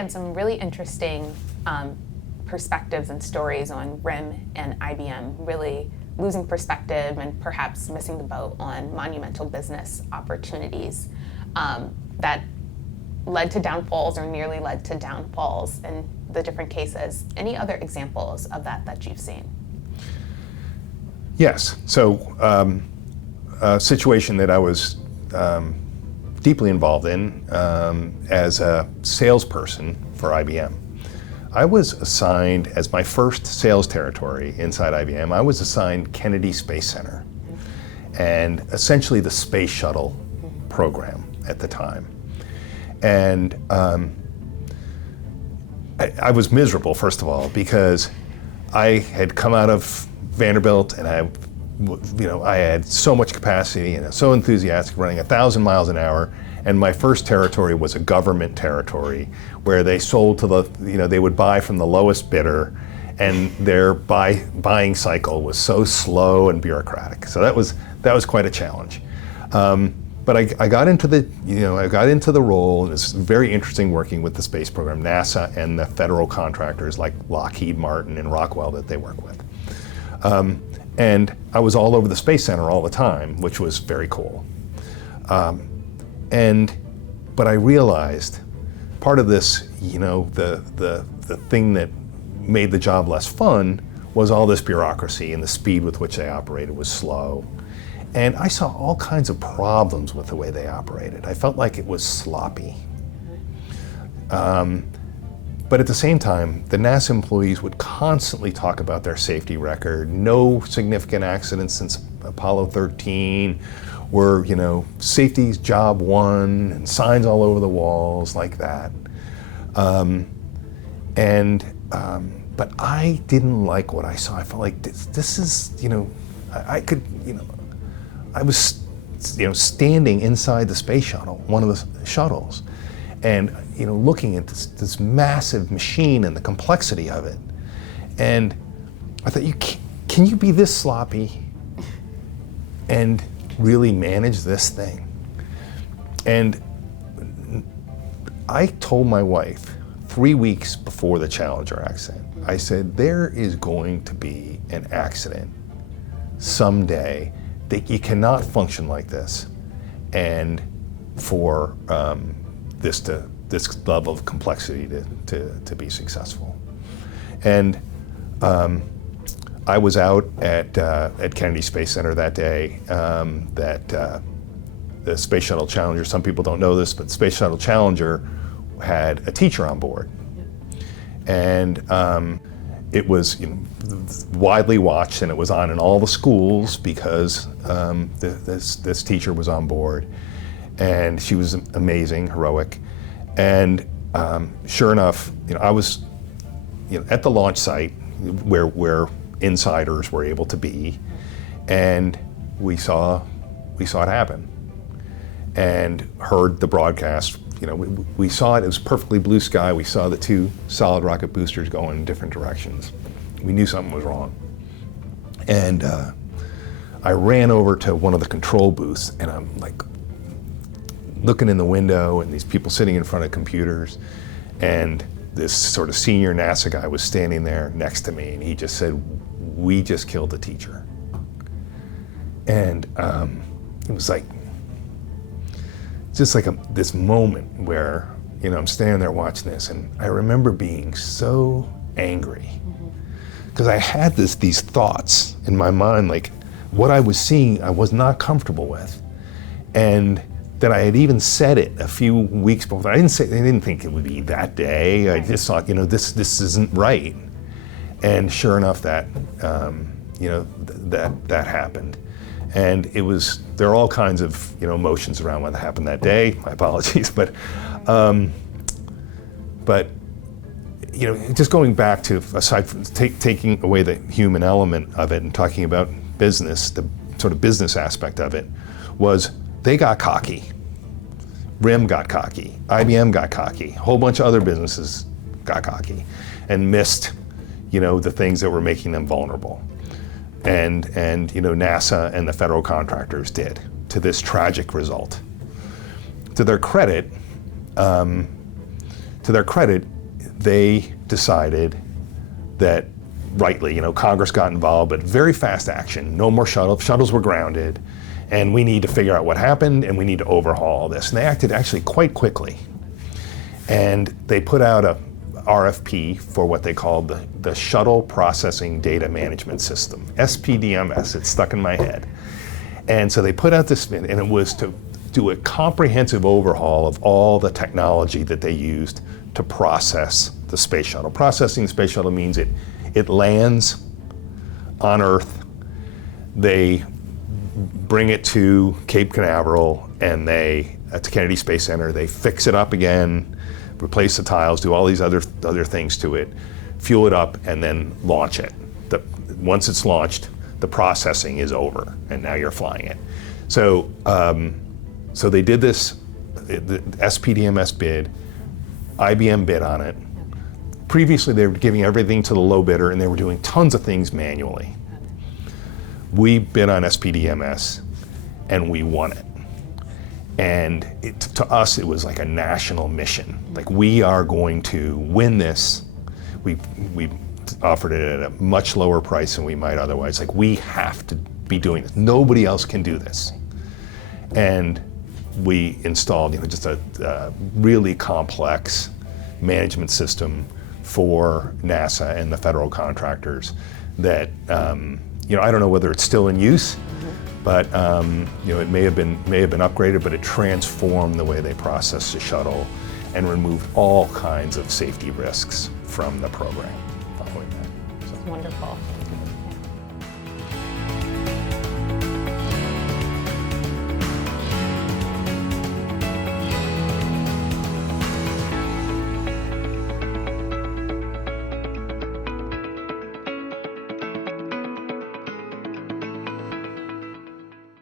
again, some really interesting perspectives and stories on RIM and IBM really losing perspective and perhaps missing the boat on monumental business opportunities that led to downfalls or nearly led to downfalls in the different cases. Any other examples of that you've seen? Yes. So a situation that I was deeply involved in as a salesperson for IBM. I was assigned, as my first sales territory inside IBM, I was assigned Kennedy Space Center and essentially the Space Shuttle program at the time. And I was miserable, first of all, because I had come out of Vanderbilt and I had so much capacity and I was so enthusiastic, running 1,000 miles an hour. And my first territory was a government territory where they sold to the, they would buy from the lowest bidder, and their buying cycle was so slow and bureaucratic. So that was quite a challenge. But I got into the role, and it's very interesting working with the space program, NASA, and the federal contractors like Lockheed Martin and Rockwell that they work with. And I was all over the Space Center all the time, which was very cool. But I realized part of this, the thing that made the job less fun was all this bureaucracy, and the speed with which they operated was slow. And I saw all kinds of problems with the way they operated. I felt like it was sloppy. But at the same time, the NASA employees would constantly talk about their safety record. No significant accidents since Apollo 13. Were, safety's job one, and signs all over the walls like that. But I didn't like what I saw. I felt like this is, I was, standing inside the space shuttle, one of the shuttles, and, looking at this massive machine and the complexity of it. And I thought, can you be this sloppy and really manage this thing? And I told my wife 3 weeks before the Challenger accident, I said, there is going to be an accident someday that you cannot function like this, and for this level of complexity to be successful. And I was out at Kennedy Space Center that day. The Space Shuttle Challenger, some people don't know this, but the Space Shuttle Challenger had a teacher on board. And it was widely watched, and it was on in all the schools because this teacher was on board. And she was amazing, heroic. And sure enough, I was at the launch site where insiders were able to be, and we saw it happen and heard the broadcast. We saw it. It was perfectly blue sky. We saw the two solid rocket boosters going in different directions. We knew something was wrong. And I ran over to one of the control booths, and I'm like looking in the window, and these people sitting in front of computers, and this sort of senior NASA guy was standing there next to me, and he just said, "We just killed the teacher." And it was like, just like this moment where, I'm standing there watching this, and I remember being so angry because I had these thoughts in my mind, like what I was seeing, I was not comfortable with, and that I had even said it a few weeks before. I didn't think it would be that day. I just thought, this isn't right. And sure enough, that happened. And there are all kinds of emotions around what happened that day. My apologies, but just going back to, aside from taking away the human element of it and talking about business, the sort of business aspect of it was they got cocky. RIM got cocky. IBM got cocky. A whole bunch of other businesses got cocky and missed, the things that were making them vulnerable. And NASA and the federal contractors did, to this tragic result. To their credit, to their credit, they decided that, rightly, Congress got involved, but very fast action. No more shuttles were grounded, and we need to figure out what happened, and we need to overhaul this. And they acted actually quite quickly. And they put out a RFP for what they called the Shuttle Processing Data Management System, SPDMS. It's stuck in my head. And so they put out this bid, and it was to do a comprehensive overhaul of all the technology that they used to process the space shuttle. Processing the space shuttle means it lands on Earth, they bring it to Cape Canaveral, and at the Kennedy Space Center, they fix it up again, replace the tiles, do all these other things to it, fuel it up, and then launch it. Once it's launched, the processing is over, and now you're flying it. So they did this, the SPDMS bid, IBM bid on it. Previously, they were giving everything to the low bidder, and they were doing tons of things manually. We bid on SPDMS, and we won it. And to us, it was like a national mission. Like, we are going to win this. We offered it at a much lower price than we might otherwise. Like, we have to be doing this. Nobody else can do this. And we installed, just a really complex management system for NASA and the federal contractors that, I don't know whether it's still in use, but it may have been upgraded, but it transformed the way they processed the shuttle and removed all kinds of safety risks from the program following that. So. Wonderful.